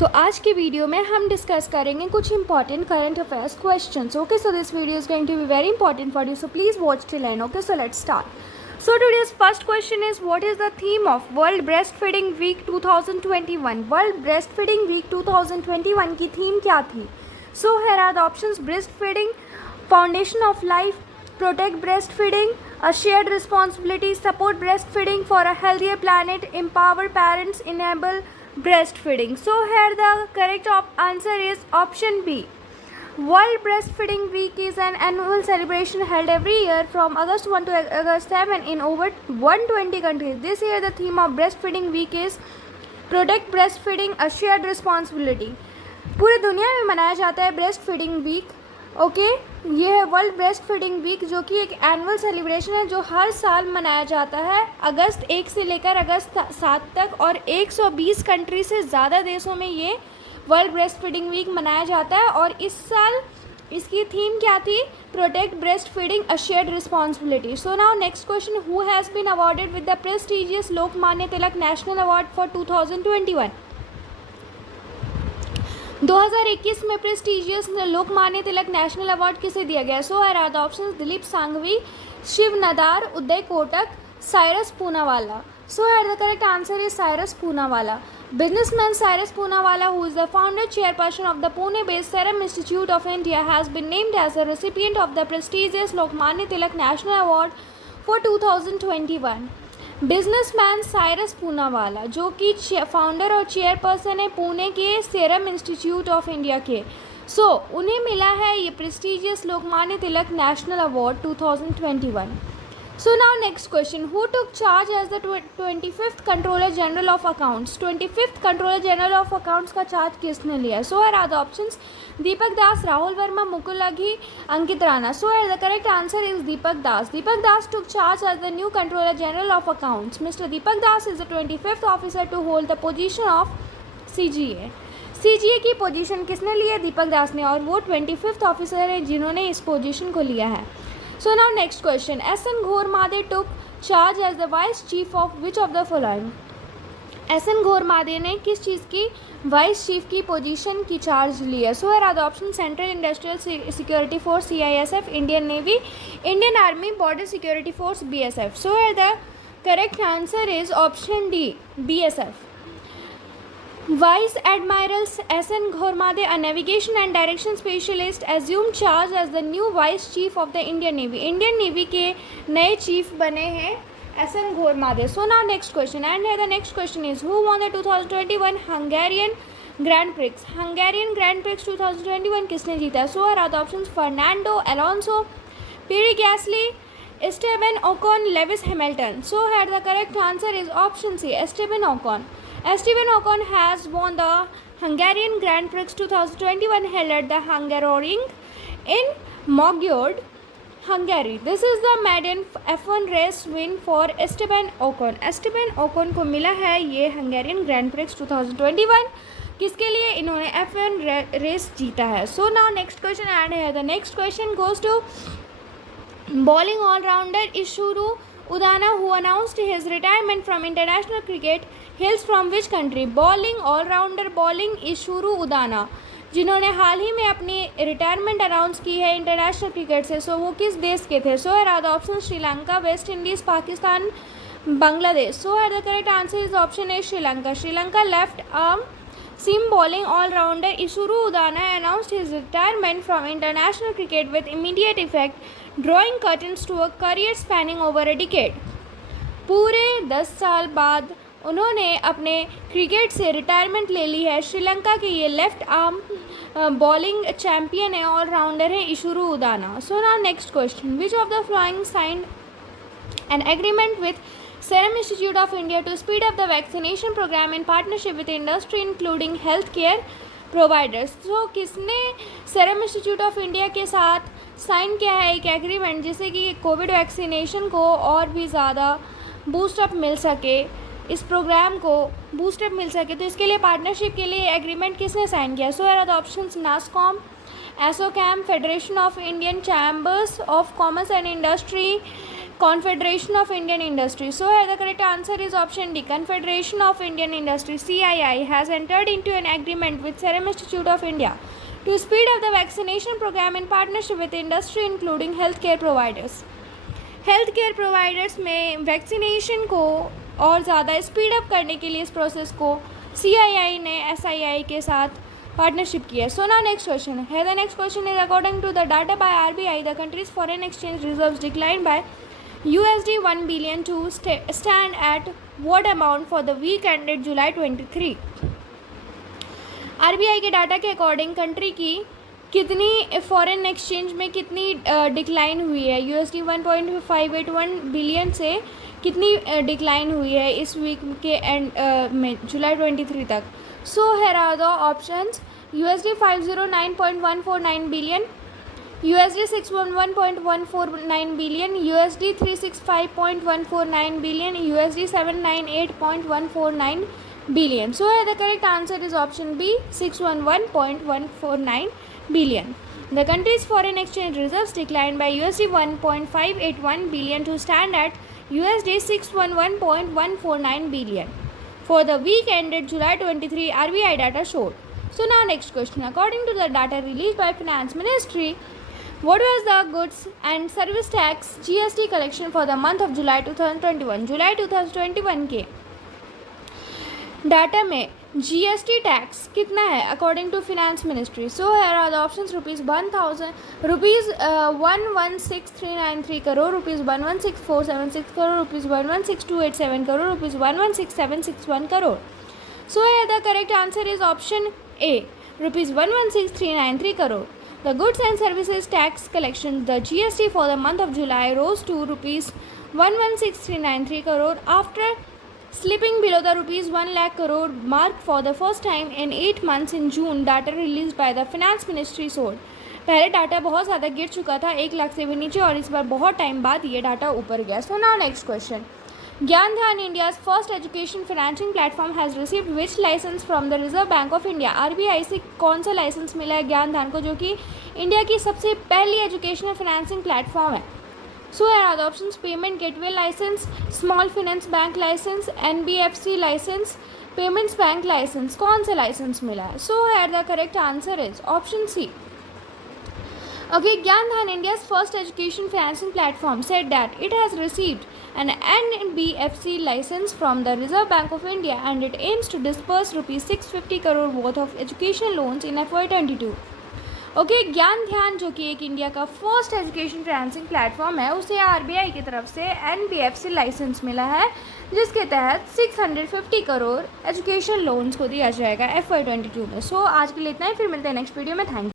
तो आज की वीडियो में हम डिस्कस करेंगे कुछ important current affairs questions. Okay, so this video is going to be very important for you, so please watch till end. Okay, so let's start. So today's first question is, what is the theme of World Breastfeeding Week 2021? World Breastfeeding Week 2021 की theme क्या थी? So here are the options: breastfeeding, foundation of life, protect breastfeeding, a shared responsibility, support breastfeeding for a healthier planet, empower parents, enable breastfeeding. So here the correct answer is option B. World Breastfeeding Week is an annual celebration held every year from August 1 to August 7 in over 120 countries. This year the theme of Breastfeeding Week is Protect Breastfeeding, a Shared Responsibility. पूरी दुनिया में मनाया जाता है breast feeding week. Okay, ये है world breast feeding week, जो कि एक एनुअल सेलिब्रेशन है जो हर साल मनाया जाता है अगस्त 1 से लेकर अगस्त 7 तक, और 120 कंट्री से ज़्यादा देशों में ये वर्ल्ड ब्रेस्ट फीडिंग वीक मनाया जाता है. और इस साल इसकी थीम क्या थी? Protect breastfeeding, a shared responsibility. So now next question, who has been awarded with the prestigious Lokmanya Tilak national award for 2021? 2021 में prestigious Lokmanya Tilak national award किसे दिया गया? So are the options: Dilip Sanghvi, Shiv Nadar, Uday Kotak, Cyrus Poonawalla. So here the correct answer is Cyrus Poonawalla. Businessman Cyrus Poonawalla, who is the founder chairperson of the Pune-based Serum Institute of India, has been named as a recipient of the prestigious Lokmanya Tilak National Award for 2021. Businessman Cyrus Poonawalla, जो कि founder और chairperson है पुणे के serum institute of India के, उन्हें मिला है ये prestigious Lokmanya Tilak national award 2021. So now next question, who took charge as the 25th Controller General of Accounts? 25th Controller General of Accounts का चार्ज किसने लिया? So here are the options: Deepak Das, Rahul Verma, Mukul Aghi, Ankit Rana. So here the correct answer is Deepak Das. Deepak Das took charge as the new Controller General of Accounts. Mr. Deepak Das is the 25th officer to hold the position of CGA. CGA की position किसने ली है? दीपक दास ने, और वो 25th officer है जिन्होंने इस position को लिया है. So now next question, SN Ghormade took charge as the vice chief of which of the following? SN Ghormade ने किस चीज़ की वाइस चीफ की पोजीशन की चार्ज ली है? So are the options: central industrial security force CISF, Indian navy, Indian army, border security force BSF. So are the correct answer is option D, BSF. Vice Admiral SN Ghormade, a navigation and direction specialist, assumed charge as the new Vice Chief of the Indian Navy. Indian Navy के नए chief बने हैं SN Ghormade. So now next question, and here the next question is, who won the 2021 Hungarian Grand Prix? Hungarian Grand Prix 2021 किसने जीता? So are the options: Fernando Alonso, Pierre Gasly, Esteban Ocon, Lewis Hamilton. So here the correct answer is option C, Esteban Ocon. Esteban Ocon has won the Hungarian Grand Prix 2021 held at the Hungaroring in Magyord, Hungary. This is the maiden F1 race win for Esteban Ocon. Esteban Ocon को मिला है ये Hungarian Grand Prix 2021. किसके लिए? इन्होंने F1 race जीता है. So now next question, and here the next question goes to bowling all-rounder Ishuru Udana, who announced his retirement from international cricket, hails from which country? Bowling all-rounder bowling Isuru Udana, जिन्होंने हाल ही में अपनी retirement announce की है international cricket से, वो किस देश के थे? So are the options: Sri Lanka, West Indies, Pakistan, Bangladesh. So are the correct answer is option A, Sri Lanka. Sri Lanka left arm seam bowling all-rounder Isuru Udana announced his retirement from international cricket with immediate effect, drawing curtains to a career spanning over a decade. पूरे 10 साल बाद उन्होंने अपने cricket से retirement ले ली है. श्रीलंका के ये लेफ्ट आर्म बॉलिंग चैम्पियन है, ऑलराउंडर है Isuru Udana. So now next question, which of the following signed an agreement with Serum Institute of India to speed up the vaccination program in partnership with industry including healthcare providers. So किसने Serum Institute of India के साथ sign किया है एक agreement, जिससे कि Covid vaccination को और भी ज़्यादा बूस्टअप मिल सके, इस प्रोग्राम को बूस्टअप मिल सके? तो इसके लिए पार्टनरशिप के लिए एग्रीमेंट किसने साइन किया? So are the options: NASSCOM, ASSOCHAM, Federation of Indian Chambers of Commerce and Industry, Confederation of Indian Industry. So here the correct answer is option D. Confederation of Indian Industry (CII) has entered into an agreement with Serum Institute of India to speed up the vaccination program in partnership with industry, including healthcare providers. Health care providers में vaccination को और ज़्यादा speed up करने के लिए इस process को CII ने SII के साथ पार्टनरशिप की है. सो नाउ नेक्स्ट क्वेश्चन है. The next question is according to the data by RBI the countries foreign exchange reserves decline by $1 billion to stand at what amount for the week ended July 23. RBI के data के according country की कितनी foreign exchange में कितनी decline हुई है. USD 1.581 billion से कितनी डिक्लाइन हुई है इस वीक के एंड में जुलाई 23 तक. So here are the options. USD 509.149 billion, USD 611.149 billion, USD 365.149 billion, USD 798.149 billion. So here the correct answer is option B, 611.149 billion. The country's foreign exchange reserves declined by USD 1.581 billion to stand at USD 611.149 billion for the week ended July 23, RBI data showed. So now next question. According to the data released by Finance Ministry, what was the goods and service tax GST collection for the month of July 2021? जुलाई 2021 के data में GST tax कितना है according to finance ministry. So here are the options. Rupees 1,16393 crore, rupees 116,476 crore, rupees 116,287 crore, rupees 116,761 crore. So here the correct answer is option A, rupees 116,393 crore. The goods and services tax collection, the GST for the month of July rose to rupees 116,393 crore after slipping below the rupees 1 lakh crore mark for the first time in 8 months in June. Data released by the Finance Ministry showed. पहले data बहुत ज़्यादा गिर चुका था, 1 लाख से भी नीचे, और इस बार बहुत टाइम बाद ये डाटा ऊपर गया. So now next question. Gyandhan India's first education financing platform has received which license from the reserve bank of India. RBI से कौन सा लाइसेंस मिला है ज्ञान ध्यान को, जो कि इंडिया की सबसे पहली एजुकेशनल फाइनेंसिंग प्लेटफॉर्म है. So here are the options. Payment gateway license, small finance bank license, NBFC license, payments bank license. कौन सा लाइसेंस मिला है? So here the correct answer is option C. Okay, Gyandhan, India's first education financing platform, said that it has received an NBFC license from the Reserve Bank of India and it aims to disburse rupees 650 crore worth of education loans in FY22. Okay, ज्ञान ध्यान जो कि एक India का first education financing platform है, उसे RBI की तरफ से NBFC लाइसेंस मिला है, जिसके तहत 650 करोड़ एजुकेशन लोन्स को दिया जाएगा FY22 में. सो आज के लिए इतना ही, फिर मिलते हैं नेक्स्ट वीडियो में. Thank you.